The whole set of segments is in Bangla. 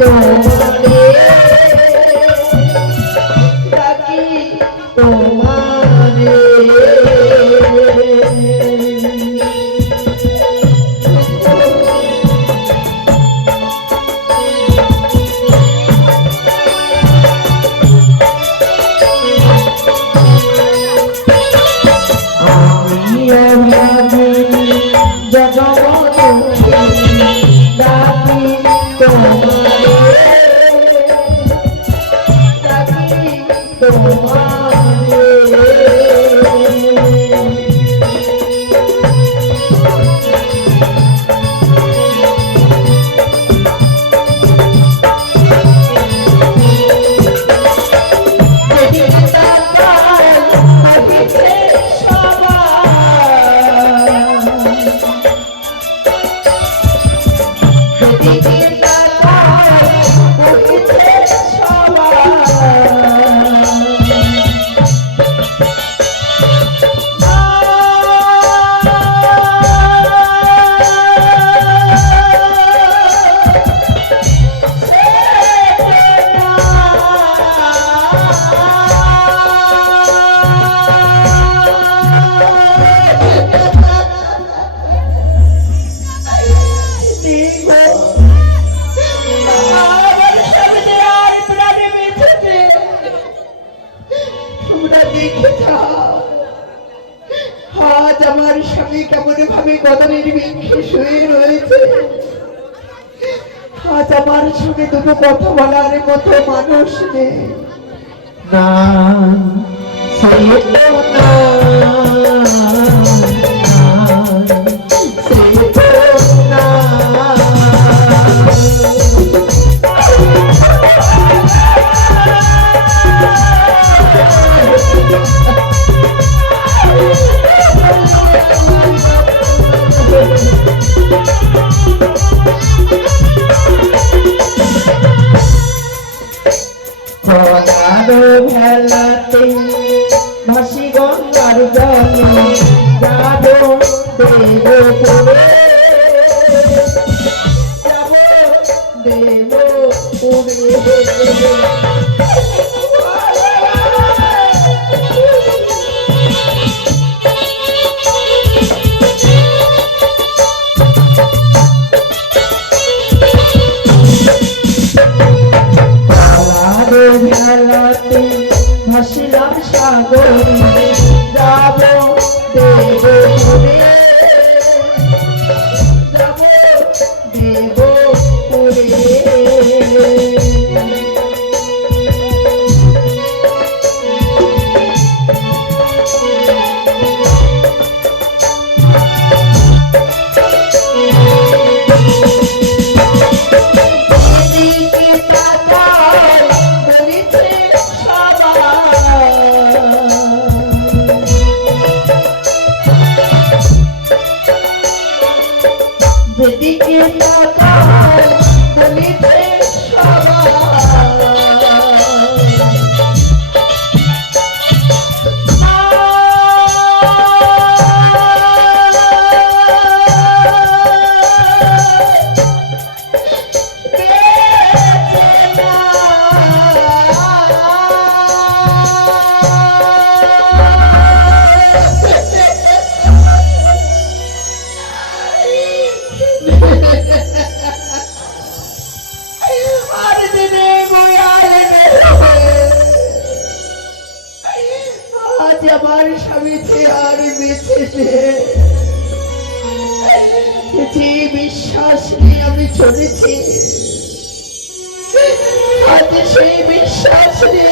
তোমারে মানুষ যে বিশ্বাস নিয়ে আমি চলেছি আজ সেই বিশ্বাস নিয়ে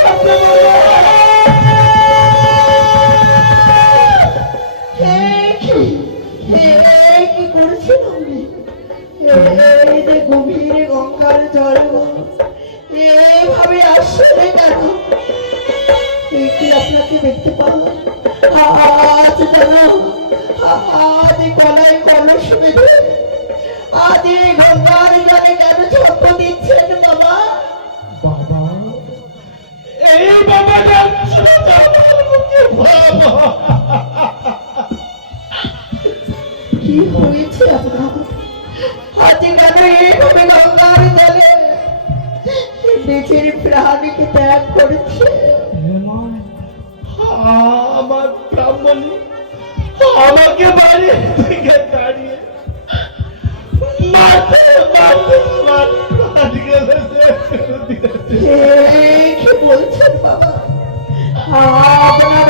আমি ঝাঁপতে নিজের প্রাণীকে ত্যাগ করছে আমার ব্রাহ্মণী আমাকে বাড়ি থেকে দাঁড়িয়ে কি বলছেন বাবা আপনার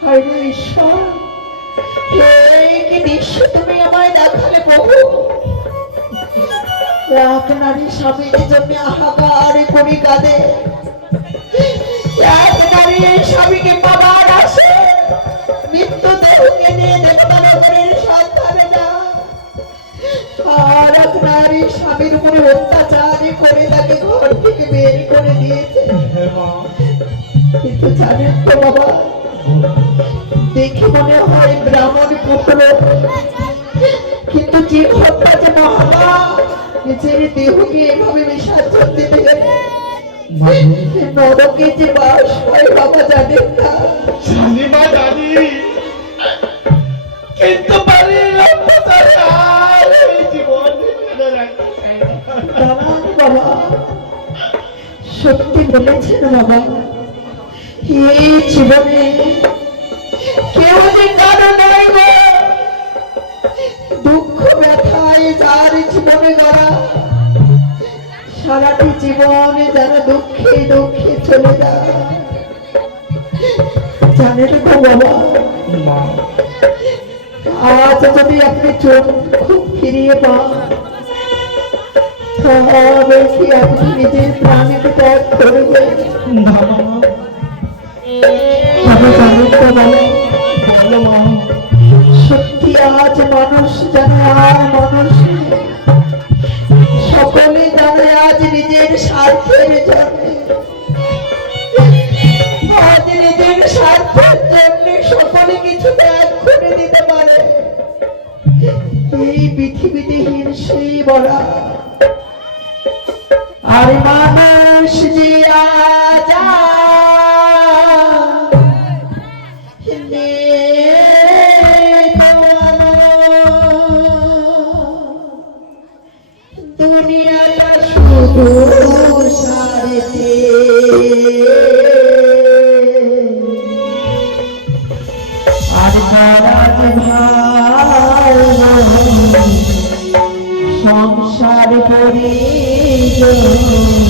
হরে ঈশ্বর দেখালে স্বামীর উপরে অত্যাচার করে তাকে ঘর থেকে বের করে দিয়েছে। কিন্তু জানেন তো বাবা, দেখে মনে হয় ব্রাহ্মণ পুত্র নিজের দেহকে এভাবে বিসর্জন দিতে গেলে নরকে যে বাস হয় বাবা জানেন না। শালিমা জানি। কিন্তু বাড়ির অত্যাচারে আর এই জীবন এখানে রাখতে চাই না। দাঁড়ান বাবা সত্যি বলেছেন বাবা এই জীবনে কেউ যে কারও নয় গো। দুঃখ ব্যথায় যার জীবনে গড়া সারাটি জীবনে যারা দুঃখে দুঃখে চলে যায় জানেন তো বাবা। আজ যদি আপনি চোখ খুব ফিরিয়ে পান তবে কি আপনি নিজের প্রাণীকে ত্যাগ করবেন? আমি জানি তো বাবা সত্যি আজ মানুষ জানে আর মানুষ পড়া আর মানুষ জিয়া যা। দুনিয়াটা শুধু সারতে। আর ভারত ভাই 这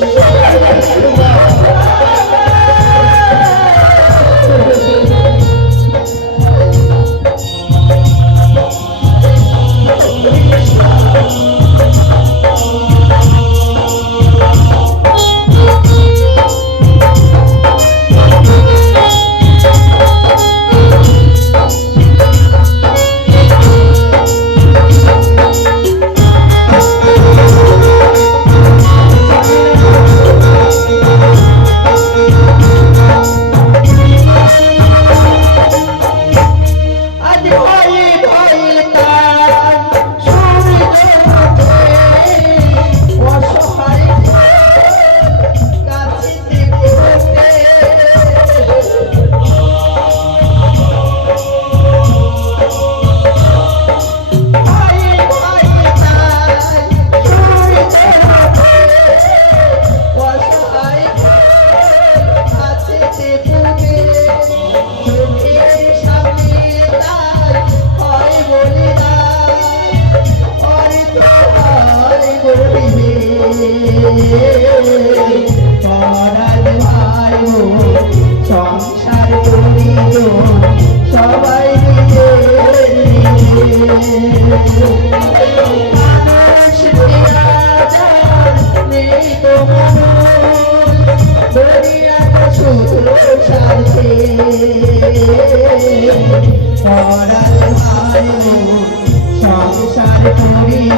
সংসার করিল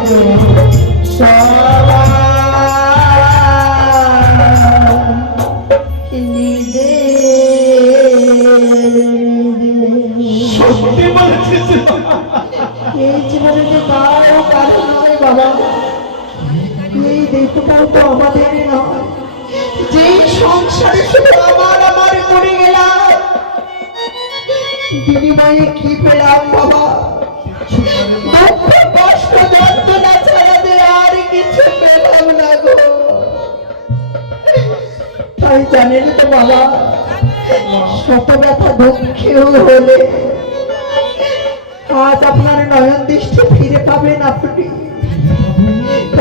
সত্যি বলেছিস এই জীবনে যে কারও কারও নয় বাবা। এই দেহটাও তো আমাদের নয়। যেই সংসারে শুধু আমার বিনিময়ে কি পেলাম, বাবা? আর কিছু পেলাম জানেন তো, বাবা, শত ব্যথা দুঃখেও হলে আজ আপনার নয়ন দৃষ্টি ফিরে পাবেন আপনি।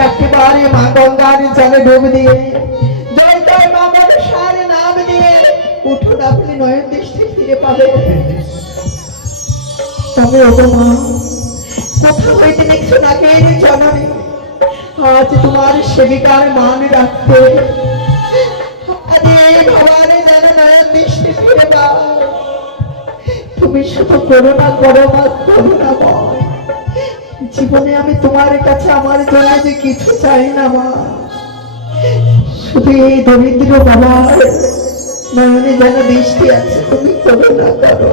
একেবারে মা গঙ্গার জলে ডুব দিয়ে, জয় জয় মা মনসার নাম দিয়ে, উঠুন আপনি নয়ন দৃষ্টি ফিরে পাবেন। তবে ওগো মা কোথা হইতে দেখছ নাগের জননী আজ তোমার সেবিকার মান রাখতে। জীবনে আমি তোমার কাছে আমার জন্য যে কিছু চাই না মা। শুধু এই দরিদ্র বাবার নয়নে যেন দৃষ্টি আছে, তুমি করোনা করো।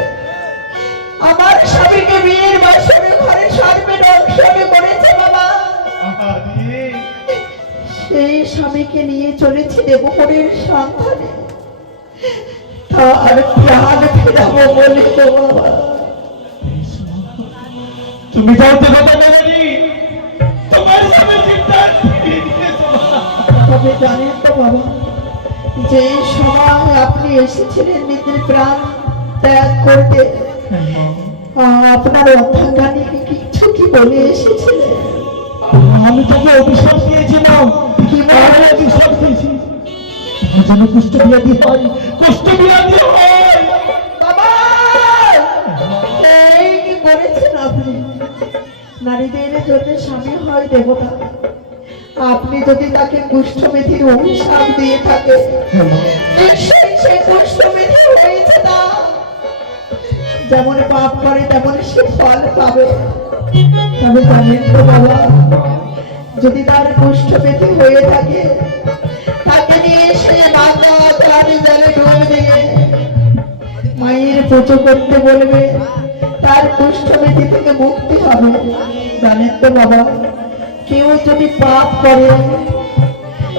আমার স্বামীকে বিয়ের বছরে ঘরে সর্বে নকশাবে করেছে বাবা। সেই স্বামীকে নিয়ে চলেছে দেবপুরের সন্ধানে। তার প্রাণ ফেরাবো বলে তো বাবা। তুমি জানতে কথা বলেনি তোমার সামনে চিন্তা তবে জানেন তো বাবা যে সময় আপনি এসেছিলেন নিজের প্রাণ ত্যাগ করতে আপনার অর্থাঙ্গানিকে কিছু কি বলে এসেছিলেন? আমি তোকে অভিশাপ দিয়েছিলাম। কি বলে? অভিশাপ দিয়েছি। যেন কুষ্ঠ হয়। কুষ্ঠ হয়। বাবা! এই কি বলেছেন আপনি? নারীদের জন্য স্বামী হয় দেবতা। আপনি যদি তাকে কুষ্ঠমেধির অভিশাপ দিয়ে থাকে নিশ্চয়ই সে যেমন পাপ করে, তেমন সে ফল পাবে। তবে জানেন তো বাবা, যদি তার কুষ্ঠমেধি হয়ে থাকে, তাকে নিয়ে সে মায়ের পুজো করতে বলবে। তার কুষ্ঠবেদী থেকে মুক্তি হবে। জানেন তো বাবা, কেউ যদি পাপ করে,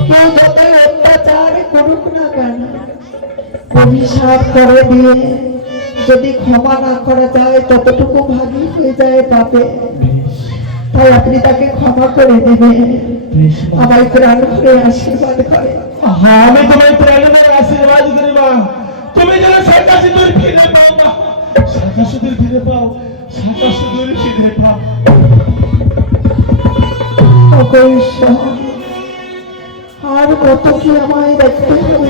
কেউ যতই অত্যাচার করুক না কেন, অভিশাপ করে দিয়ে যদি ক্ষমা না করা যায় ততটুকু ভাগই হয়ে যায় পাপে। তাই আপনি তাকে ক্ষমা করে দেবেন। আমায় প্রাণ করে আশীর্বাদ করে হ্যাঁ আমি আশীর্বাদ করি মা। তুমি যেন সিঁদুর ফিরে পাও মা। শাখা সিঁদুর ফিরে পাও সিঁদুর ফিরে পাও। আর কত কি আমায় দেখতে হবে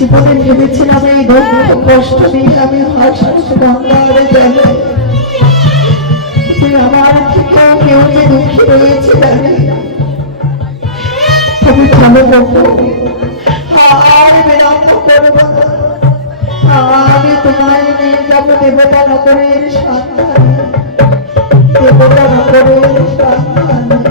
জীবনে ভেবেছিলাম এই কষ্ট দিয়ে আমি আমার থেকেও কেউ যে দুঃখী রয়েছে আমি ভালো করব না। আমি তোমায় নিয়ে যাব দেবতা নগরের দেবতা নগরের